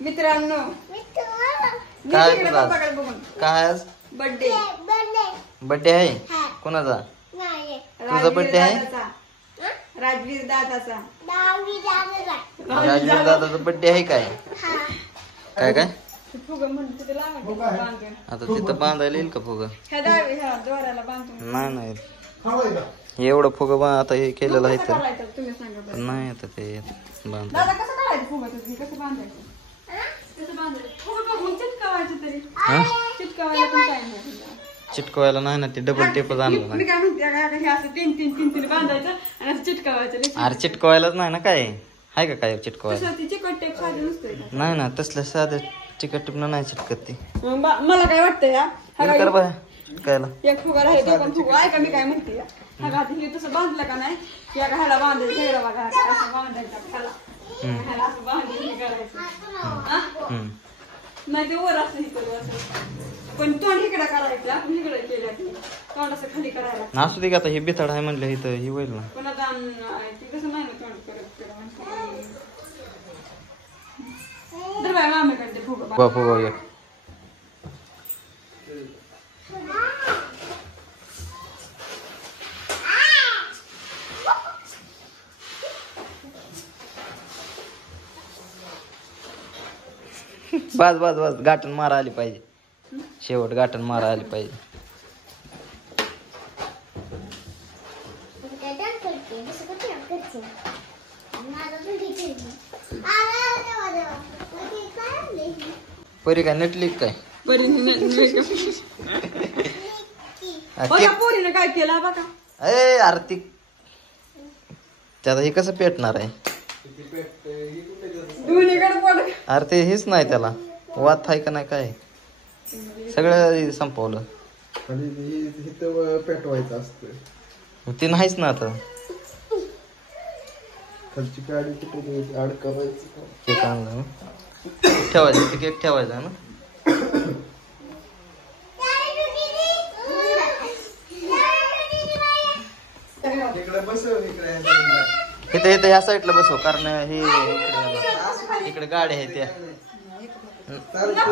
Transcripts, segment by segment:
मित्रांनो काय इकडे पप्पाकडे बघून काय आज बर्थडे बर्थडे आहे कोणाचा? तुझा बर्थडे आहे? राजवीर दादाचा. राजवीर दादाचा बर्थडे आहे काय? काय काय आता तिथं बांधायला येईल का फुगा? नाही नाही एवढं फुगा आता हे केलेलं आहे तर नाही आता ते बांधायचं. चिटकवायला नाही ना ते डबल टेपच आणलं ना. मी काय म्हणते असं तीन बांधायचं आणि असं चिटकावायचं. अरे चिटकवायलाच नाही ना काय आहे का काय चिटकवायला? चिकट टेप साधी नसतोय. नाही ना तसल्या साधं चिकट टिपणं नाही चिटकत ती. मला काय वाटतं या कर बाय कायला एक फुगा राहील पण फुगा ऐका मी काय म्हणते हा घात हे तसं बांधलं का नाही या ह्याला बांधायचं हेडा बघा असं बांधायचं ह्याला ह्याला असं बांधून हे करायचं नाही ते वर असं हे करू असं पण तोंड इकडे करायचं आपण इकडे केलं की तोंड असं खाली करायला असू दे का आता हे बिथाड आहे म्हणलं इथं हे होईल ना. पण आता ते कसं नाही ना तोंड करत दरबार मामेकडे फुगा बापू एक बस बस बस गाठण मारा आली पाहिजे शेवट गाठण मारा आली पाहिजे. परी काय नटली काय? पोरीने काय केलं बघा ए आरती त्यात हे कसं पेटणार आहे? अरे ते हेच नाही त्याला वात आहे का नाही काय सगळं संपवलं. पेटवायचं असतं ते नाहीच ना आता. खालची गाडी कुठे अडकवायचं केक आणलं ठेवायचं ते केक ठेवायचा ना. इकडे बसव इथे इथे ह्या साईडला बसव कारण हे इकडे गाड्या आहेत त्या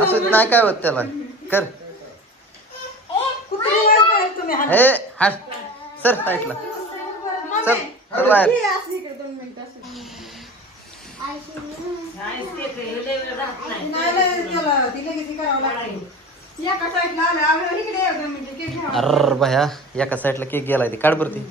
असं नाही काय होत त्याला कर हे हाट सर साईडला चल चल बाहेर. अर भया एका साईडला केक गेलाय ते काढ बरं ती.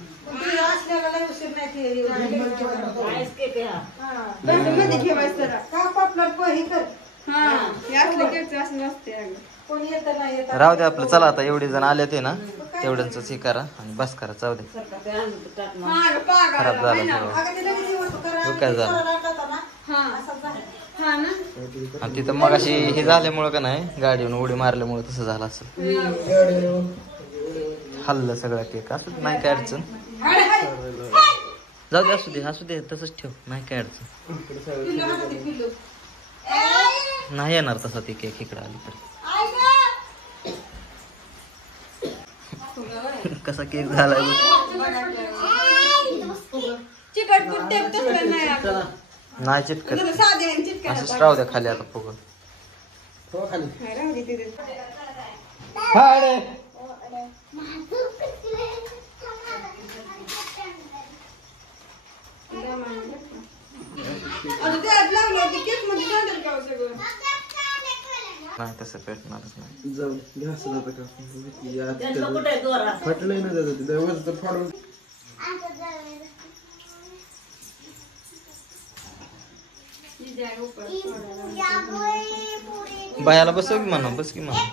राहू दे आपलं चला आता एवढे जण आले ते ना तेवढ्यांच हे करा आणि बस करा जाऊ दे. खराब झाला काय झालं आणि तिथं मग अशी हे झाल्यामुळं का नाही गाडीवरून उडी मारल्यामुळे तसं झालं असेल. हल्लं सगळं केक असं नाही काय अडचण जाऊ दे असू दे तसंच ठेव नाही काय अडचण नाही येणार तसा ती केक इकडे आली तर. कसा केक झालाय नाही चिटकत असंच राहू द्या खाली आता फुगं. नाही तसं पेटणारच नाही. जाऊ घ्यास फटलंय ना त्याचं फाडून बायाला बसव की म्हणा बस की म्हणा.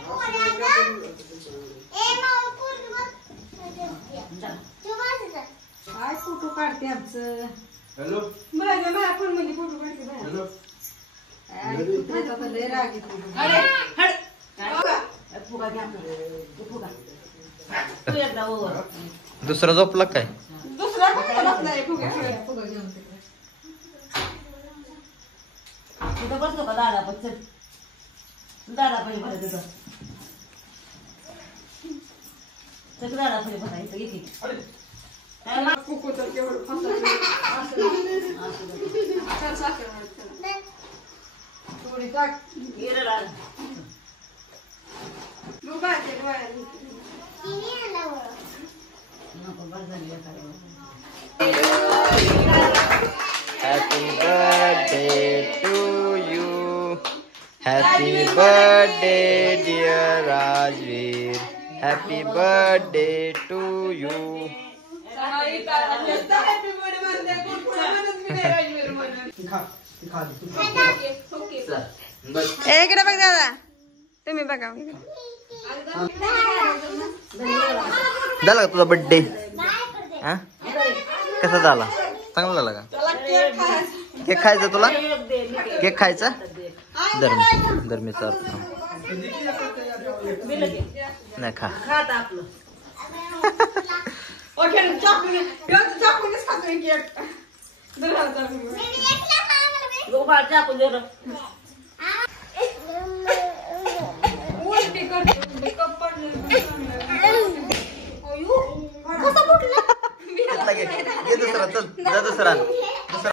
फोटो काढते आमचं. हॅलो माझ्या फोन मध्ये फोटो काढते. हॅलो दुसरा झोपला काय? दुसरा बसलो का दादा पण दादा पहिले भरत होतं दादा पहिले भरायचं येते पुढे टाक गेलेला डोबायचे डोळ्यात. नको बरं झाली आता. Happy birthday to you. Happy birthday dear Rajveer. Happy birthday to you. सकाळी काय जास्त happy birthday म्हणते, कोण कोण म्हणत मी नाही राजवीर म्हणून. ओके. ए, इकडे बघ दादा, तुम्ही बघा इकडे. झाला का तुझा बर्थडे? हा कसा झाला? चांगला झाला का? केक खायचा तुला? केक खायचा? दर मी चालतो. नाही खा. खात आपलं ओके, चाकूनच खातोय केक. धरा चाकून. गोबाळ चाकू दे रे. उलटी करतो, कप पडलं. अयो, कसा फुटला? घे दुसरा, चल जा दुसरा.